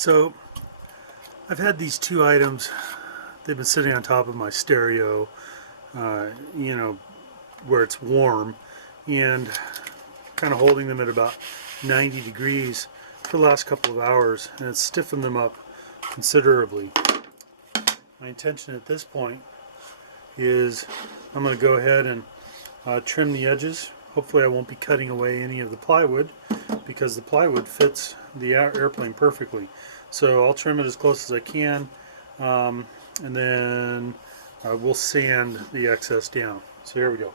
So I've had these two items. They've been sitting on top of my stereo, you know, where it's warm, and kind of holding them at about 90 degrees for the last couple of hours, and it's stiffened them up considerably. My intention at this point is I'm going to go ahead and trim the edges. Hopefully I won't be cutting away any of the plywood, because the plywood fits the airplane perfectly. So I'll trim it as close as I can, and then we'll sand the excess down. So here we go.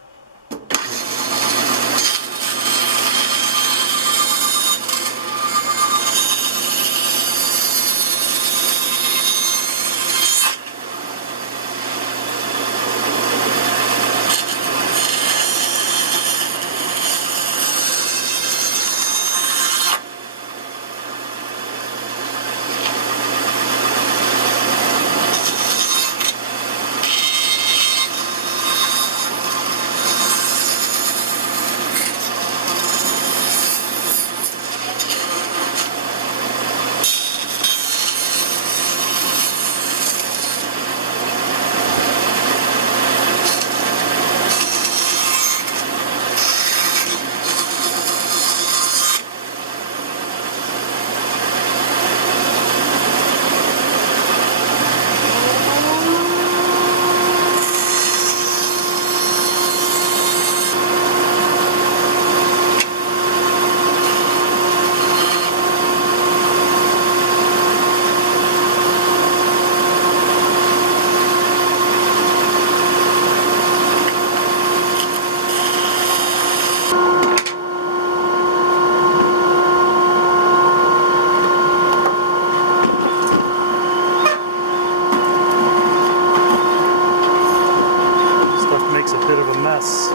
Makes a bit of a mess.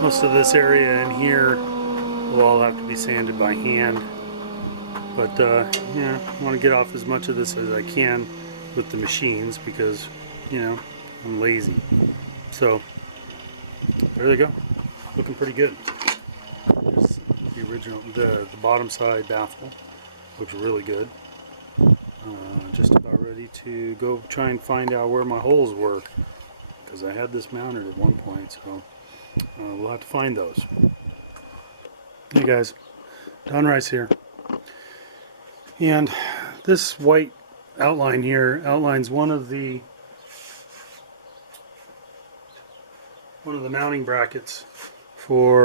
Most of this area in here will all have to be sanded by hand, but yeah, I want to get off as much of this as I can with the machines, because I'm lazy. So there they go, looking pretty good. There's the original, the bottom side baffle looks really good. Just about ready to go try and find out where my holes were, because I had this mounted at one point, so we'll have to find those. Hey guys, Don Rice here, and this white outline here outlines one of the mounting brackets for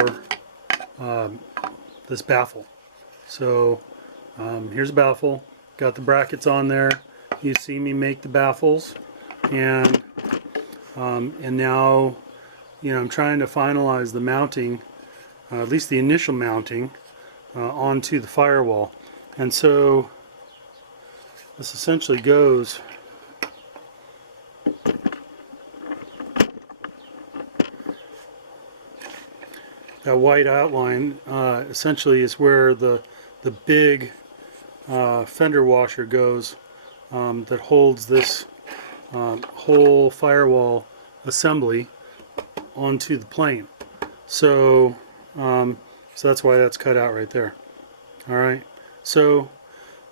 this baffle. So here's a baffle, got the brackets on there. You see me make the baffles, and now I'm trying to finalize the mounting, at least the initial mounting, onto the firewall. And so this essentially goes that white outline essentially is where the big fender washer goes that holds this whole firewall assembly onto the plane. So, so that's why that's cut out right there. All right. So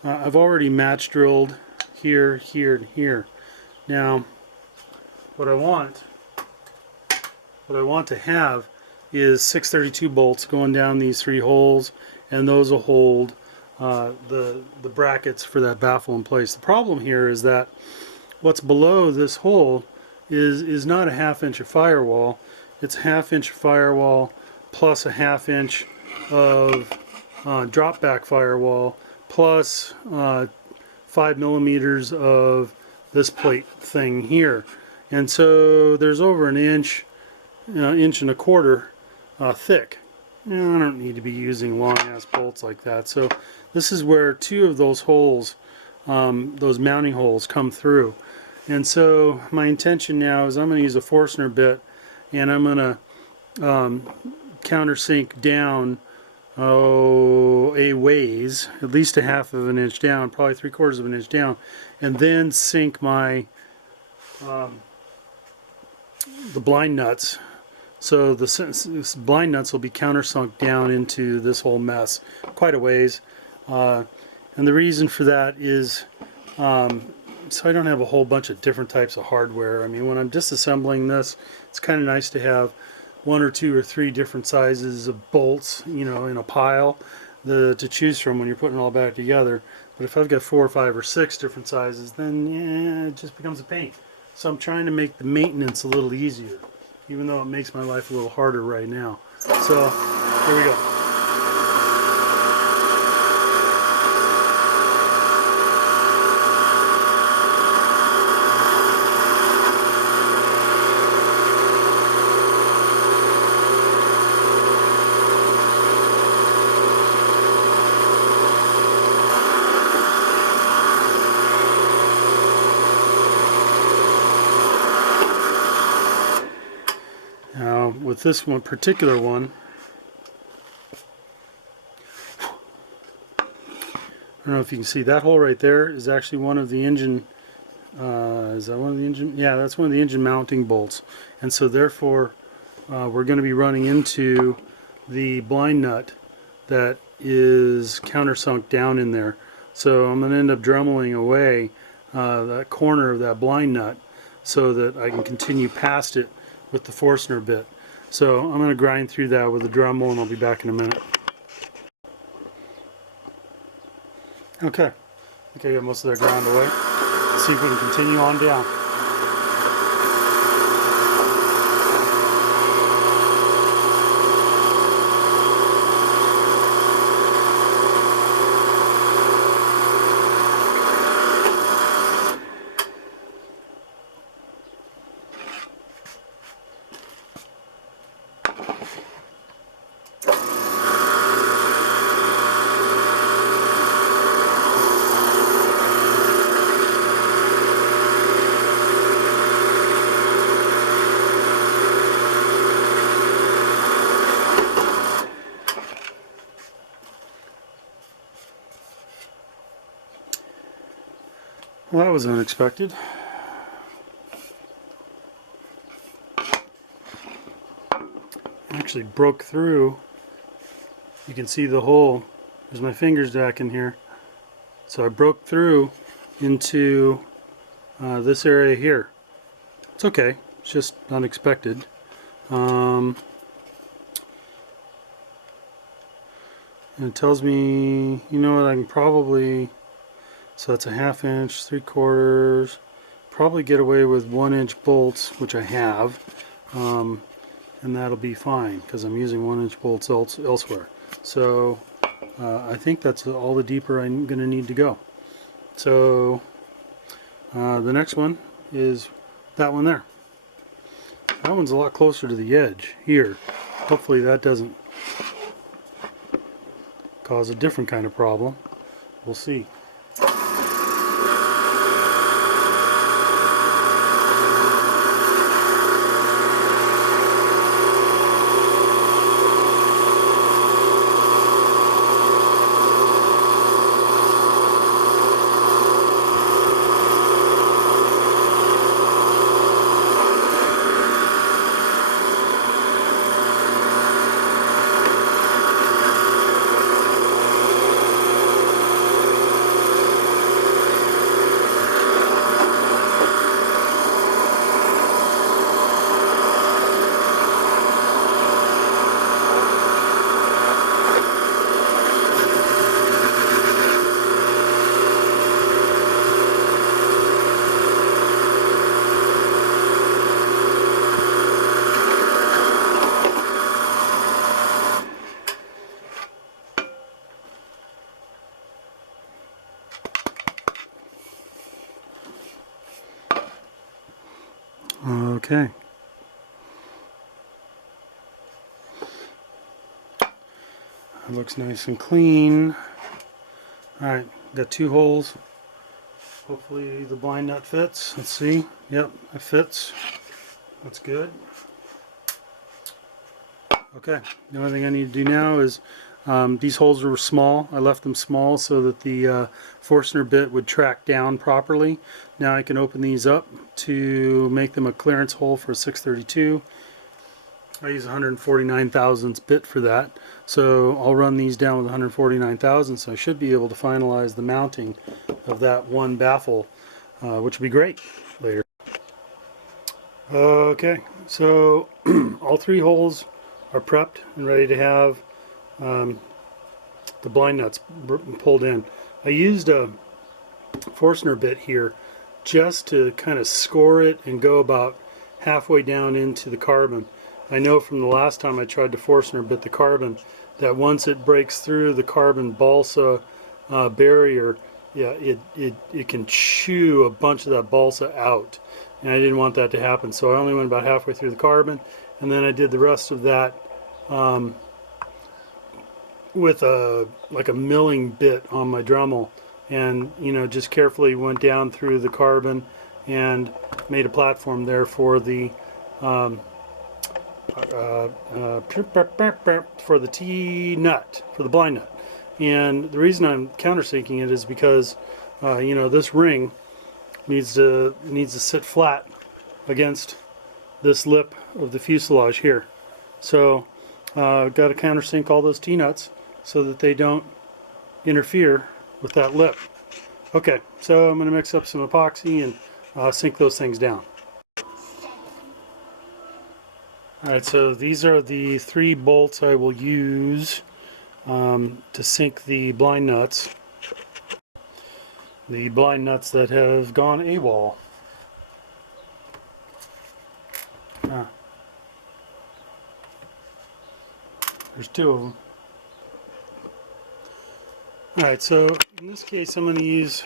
I've already match drilled here, here, and here. Now, what I want to have is 632 bolts going down these 3 holes, and those will hold the brackets for that baffle in place. The problem here is that what's below this hole is not a 1/2 inch of firewall. It's a 1/2 inch firewall plus a 1/2 inch of drop back firewall plus 5 millimeters of this plate thing here. And so there's over an inch, inch and a quarter thick. I don't need to be using long ass bolts like that. So this is where 2 of those holes, those mounting holes, come through. And so my intention now is I'm going to use a Forstner bit, and I'm going to countersink down a ways, at least a 1/2 inch down, probably 3/4 of an inch down, and then sink my the blind nuts. So the blind nuts will be countersunk down into this whole mess quite a ways, and the reason for that is so I don't have a whole bunch of different types of hardware. I mean, when I'm disassembling this, it's kind of nice to have 1 or 2 or 3 different sizes of bolts, you know, in a pile to choose from when you're putting it all back together. But if I've got 4 or 5 or 6 different sizes, then yeah, it just becomes a pain. So I'm trying to make the maintenance a little easier, even though it makes my life a little harder right now. So here we go. Now, with this one particular one, I don't know if you can see that hole right there is actually one of the engine. Is that one of the engine? Yeah, that's one of the engine mounting bolts. And so, therefore, we're going to be running into the blind nut that is countersunk down in there. So I'm going to end up dremeling away that corner of that blind nut so that I can continue past it with the Forstner bit. So I'm going to grind through that with a Dremel, and I'll be back in a minute. Okay, I think I got most of that ground away. Let's see if we can continue on down. Well, that was unexpected. Actually broke through. You can see the hole. There's my fingers back in here. So I broke through into this area here. It's okay. It's just unexpected. And it tells me, you know what, I can probably, so that's a 1/2 inch, 3/4, probably get away with 1 inch bolts, which I have, and that'll be fine because I'm using 1 inch bolts elsewhere. So I think that's all the deeper I'm going to need to go. So the next one is that one there. That one's a lot closer to the edge here. Hopefully that doesn't cause a different kind of problem. We'll see. Okay. It looks nice and clean. Alright, got 2 holes. Hopefully the blind nut fits. Let's see. Yep, it fits. That's good. Okay, the only thing I need to do now is these holes were small. I left them small so that the Forstner bit would track down properly. Now I can open these up to make them a clearance hole for a 632. I use 149 thousandths bit for that. So I'll run these down with 149 thousandths. So I should be able to finalize the mounting of that one baffle, which will be great later. Okay, so all 3 holes are prepped and ready to have the blind nuts pulled in. I used a Forstner bit here just to kind of score it and go about halfway down into the carbon. I know from the last time I tried to Forstner bit the carbon that once it breaks through the carbon balsa barrier, yeah, it can chew a bunch of that balsa out, and I didn't want that to happen. So I only went about halfway through the carbon, and then I did the rest of that with like a milling bit on my Dremel, and just carefully went down through the carbon and made a platform there for the T-nut, for the blind nut. And the reason I'm countersinking it is because this ring needs to sit flat against this lip of the fuselage here. So got to countersink all those T-nuts so that they don't interfere with that lip. Okay, so I'm going to mix up some epoxy and sink those things down. Alright, so these are the 3 bolts I will use to sink the blind nuts. The blind nuts that have gone AWOL. There's 2 of them. Alright, so in this case I'm going to use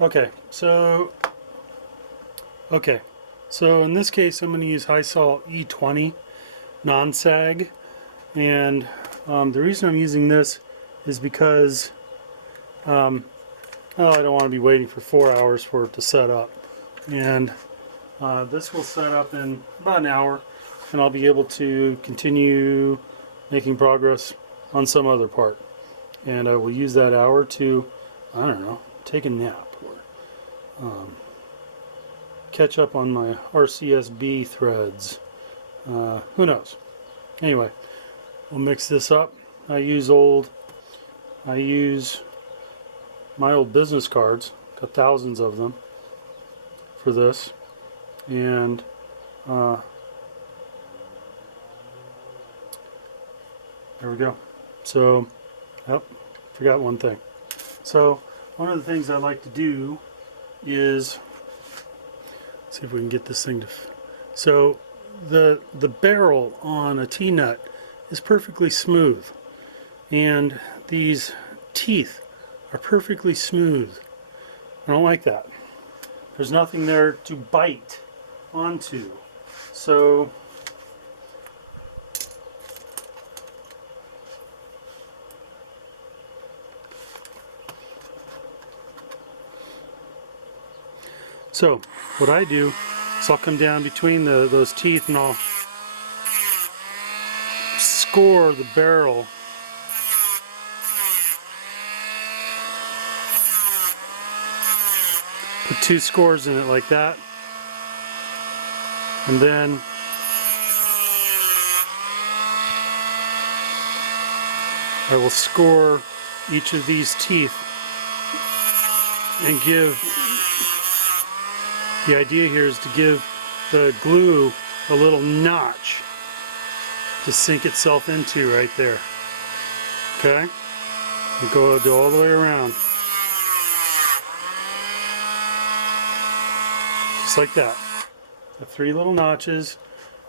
Okay, so in this case I'm going to use high salt E20 non-sag, and the reason I'm using this is because I don't want to be waiting for 4 hours for it to set up, and this will set up in about an hour, and I'll be able to continue making progress on some other part, and I will use that hour to, I don't know, take a nap or catch up on my RCSB threads. Who knows? Anyway, we'll mix this up. I use my old business cards, got thousands of them for this, and there we go. So, yep, forgot one thing. So one of the things I like to do is, let's see if we can get this thing to, so the barrel on a T-nut is perfectly smooth, and these teeth are perfectly smooth. I don't like that. There's nothing there to bite onto. So what I do is I'll come down between those teeth and I'll score the barrel put 2 scores in it like that, and then I will score each of these teeth and give, the idea here is to give the glue a little notch to sink itself into right there. Okay? And go all the way around. Just like that. 3 little notches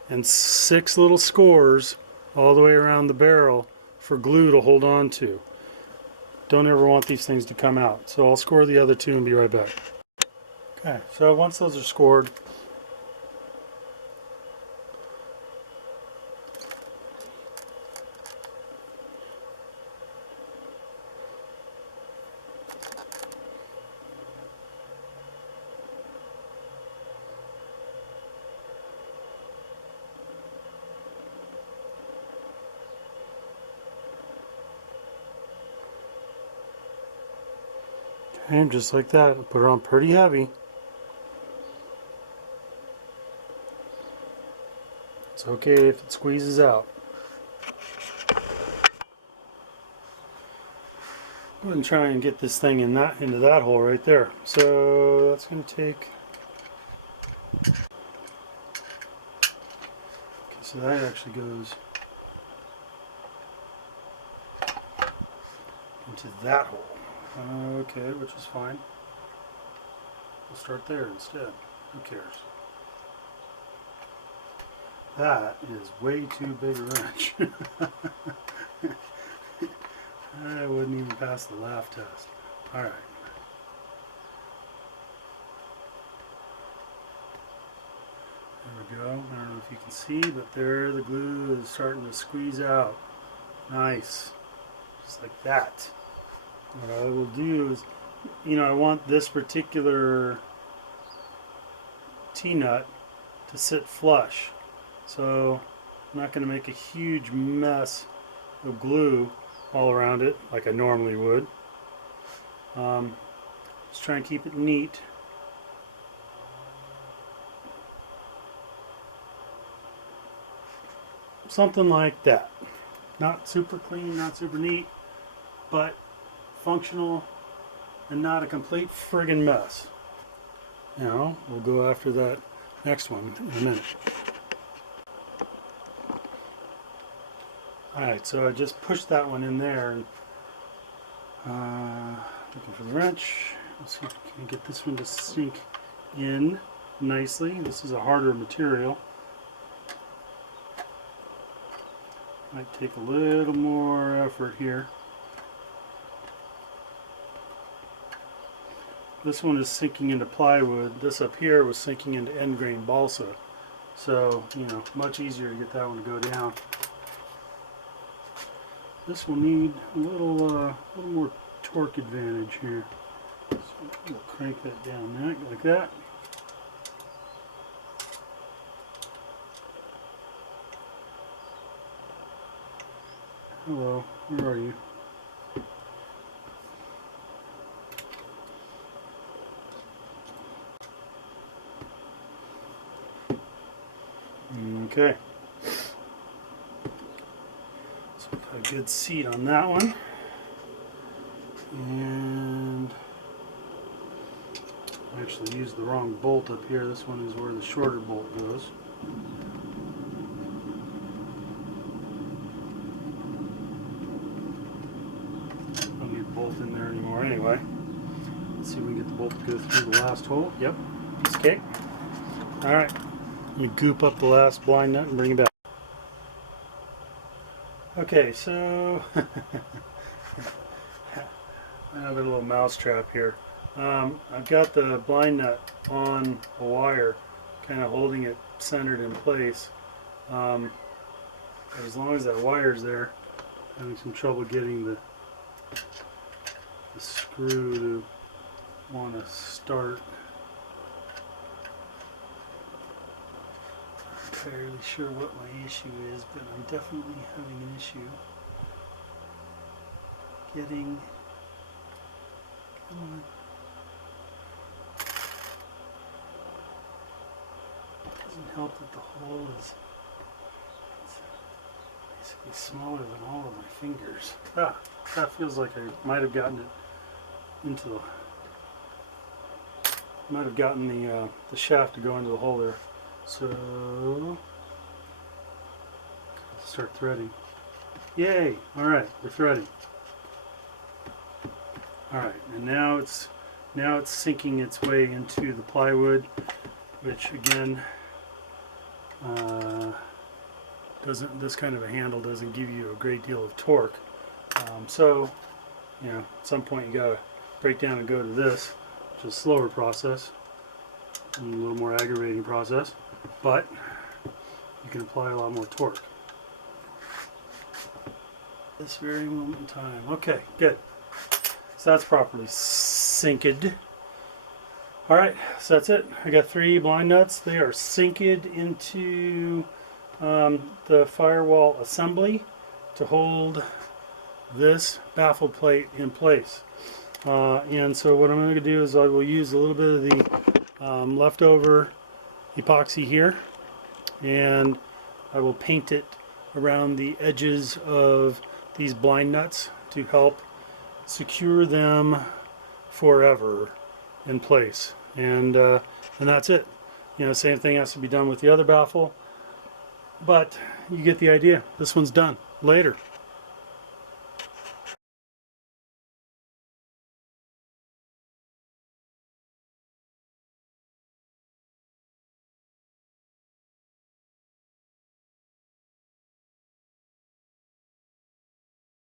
and 6 little scores all the way around the barrel for glue to hold on to. don't ever want these things to come out. So I'll score the other two and be right back. Okay, so once those are scored, and just like that, put it on pretty heavy. It's okay if it squeezes out. Go ahead and try and get this thing into that hole right there. So that's going to take. Okay, so that actually goes into that hole. Okay, which is fine. We'll start there instead. Who cares? That is way too big a wrench. I wouldn't even pass the laugh test. Alright. There we go. I don't know if you can see, but there the glue is starting to squeeze out. Nice. Just like that. What I will do is, I want this particular T-nut to sit flush. So I'm not going to make a huge mess of glue all around it like I normally would. Just try and keep it neat. Something like that. Not super clean, not super neat, but functional and not a complete friggin' mess. Now we'll go after that next one in a minute. Alright, so I just pushed that one in there and looking for the wrench. Let's see if we can get this one to sink in nicely. This is a harder material. Might take a little more effort here. This one is sinking into plywood. This up here was sinking into end grain balsa. So, much easier to get that one to go down. This will need a little more torque advantage here. So we'll crank that down like that. Hello, where are you? Okay. So we've got a good seat on that one. And I actually used the wrong bolt up here. This one is where the shorter bolt goes. Don't need a bolt in there anymore anyway. Let's see if we can get the bolt to go through the last hole. Yep, piece of cake. Alright, let me goop up the last blind nut and bring it back. Okay, so I have a little mouse trap here. I've got the blind nut on a wire, kind of holding it centered in place. As long as that wire's there, I'm having some trouble getting the screw to want to start. I'm not entirely sure what my issue is, but I'm definitely having an issue getting. Come on. Doesn't help that the hole is basically smaller than all of my fingers. That feels like I might have gotten it into the. Might have gotten the shaft to go into the hole there. So start threading. Yay! All right, we're threading. All right, and now it's sinking its way into the plywood, which again doesn't. This kind of a handle doesn't give you a great deal of torque. So you know, at some point you gotta break down and go to this, which is a slower process and a little more aggravating process, but you can apply a lot more torque. This very moment in time. Okay, good. So that's properly synced. Alright, so that's it. I got 3 blind nuts. They are synced into the firewall assembly to hold this baffle plate in place. And so what I'm going to do is I will use a little bit of the leftover epoxy here, and I will paint it around the edges of these blind nuts to help secure them forever in place. And that's it. You know, same thing has to be done with the other baffle, but you get the idea. This one's done. Later.